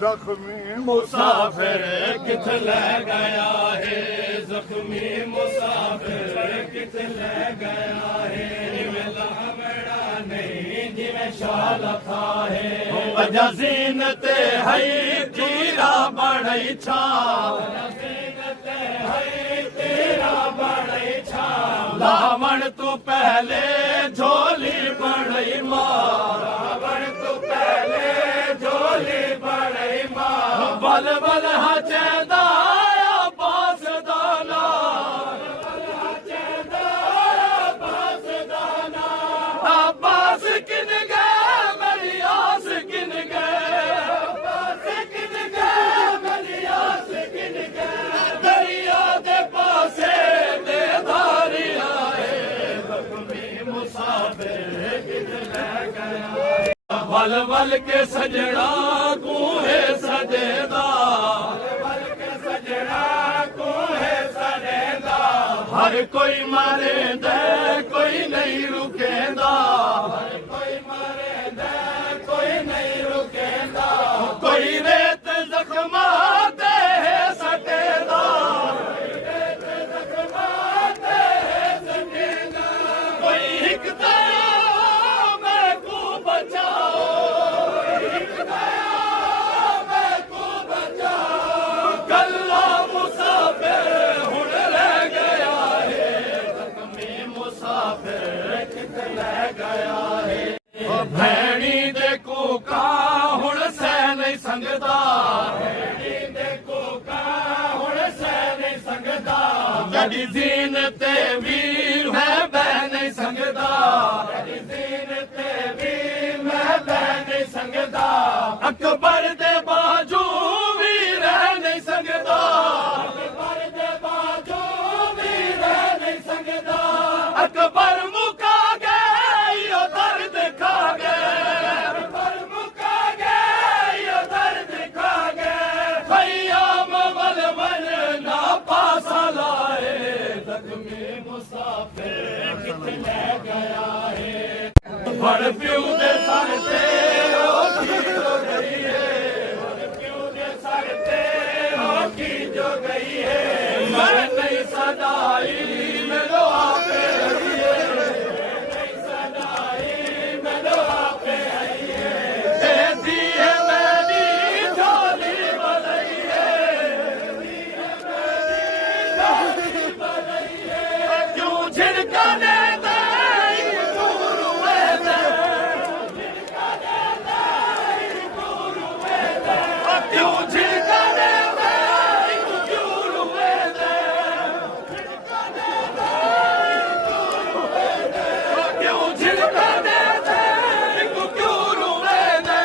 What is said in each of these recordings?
जख्मी मुसाफिर किथ ले गया है, जख्मी मुसाफिर किथ ले गया है। मेरा नहीं जिवें शाल था है, वजह ज़ीनत है तेरा बड़ई छा, ज़ीनत है तेरा बड़ई छा। लावण तू पहले झोली बड़ई मार, लावण तू पहले झोली बड़ई मार। बल बल हचेदा बास दाना, बल हचेदा बास दाना। अब्बास किन गए मेरी आस किन गए, अब्बास किन गए मेरी आस किन गए। दरिया दे पासे दे धारी आए, जख्मी मुसाफिर किथ ले गया। वल वल के सजड़ा को है सजेदा, वल के सजड़ा को है सजेदा। हर कोई मारे दे कोई नहीं रुकेंदा, हर कोई मारे दे कोई नहीं रुकेंदा। कोई रेत जख्मा ते है सटेदा, कोई रेत जख्मा ते है सटेदा। कोई हिक दया मैं को बचाओ, हिक दया मैं को बचाओ। कल्ला मुसाफिर हुण रह गया है, जख्मी मुसाफिर किथ ले गया है। भैणी दे कोका हुण सह नहीं संगदा, भैणी दे कोका हुण सह नहीं संगदा। जड़ी ज़ीनत वीर है बह नहीं संगदा, जड़ी ज़ीनत वीर है बह नहीं संगदा। अकबर दे बाजू भी रह नहीं संगदा, अकबर दे बाजू भी रह नहीं संगदा। अकबर मुका गए यो दर्द खा गए, अकबर मुका गए यो दर्द खा गए। खयाम वल वल ना पासा लाए, जख्मी मुसाफिर किथ ले गया है। बड़ प्यू दे सर ते होकी जो गई है, बड़ प्यू दे सर ते होकी जो गई है। मैं नहीं सदाई मेरे आपे आई है, नहीं सदाई मेरे आपे आई है। दी है मेरी झोली बलई है, दी है मेरी झोली बलई है। क्यों झिड़कने दे गुरुए दे, झिड़कने दे गुरुए दे। क्यों झिड़कने दे गुरुए दे, झिड़कने दे गुरुए दे। क्यों झिड़कने दे गुरुए दे,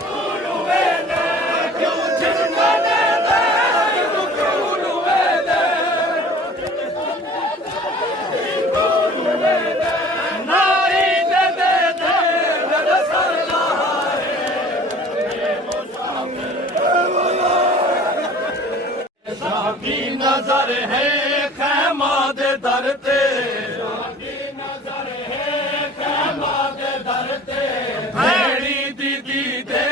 गुरुए दे। क्यों झिड़कने दे गुरुए दे, गुरुए दे। नाई दे दे दे रसल लहाए, शाह की नजर है खैमा दे दर ते, शाह की नजर है खैमा दे दर ते। भैड़ी दीदी दे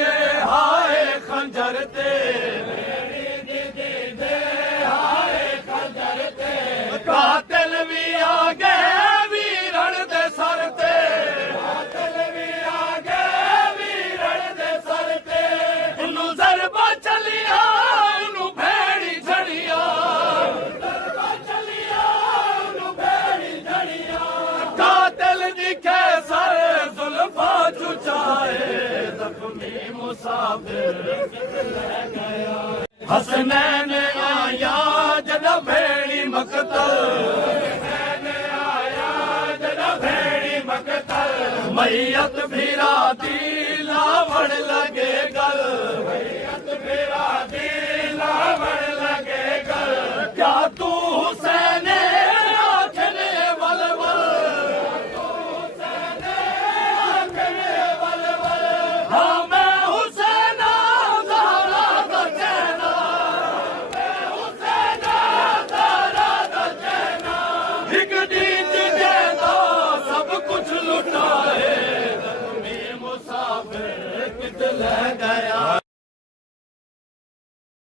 हाय खंजर ते, भैड़ी दीदी दे हाय खंजर ते। कातिल भी आ गए वीरण दे सर ते, कातिल भी आ गए वीरण दे सर ते। उन्नू ज़रबा चलिया उन्नू भैड़ी झड़िया, ज़रबा चलिया उन्नू भैड़ी झड़िया। कातिल दिखे सर जुल्फा चुचाए, जख्मी मुसाफिर किथ ले गया। हसनैन आया जदा भैड़ी मकतल, हसनैन आया जदा भैड़ी मकतल। मैयत भिरा दी लावण लगे गल, मैयत भिरा दी लावण लगे गल। क्या तू हुसैन आखने वल वल, तू हुसैन आखने वल वल। हाँ मैं हुसैन ज़हरा दा चैना, मैं हुसैन ज़हरा दा चैना। हिक दीद जेदा सब कुछ लुटाए, जख्मी मुसाफिर कित ले गया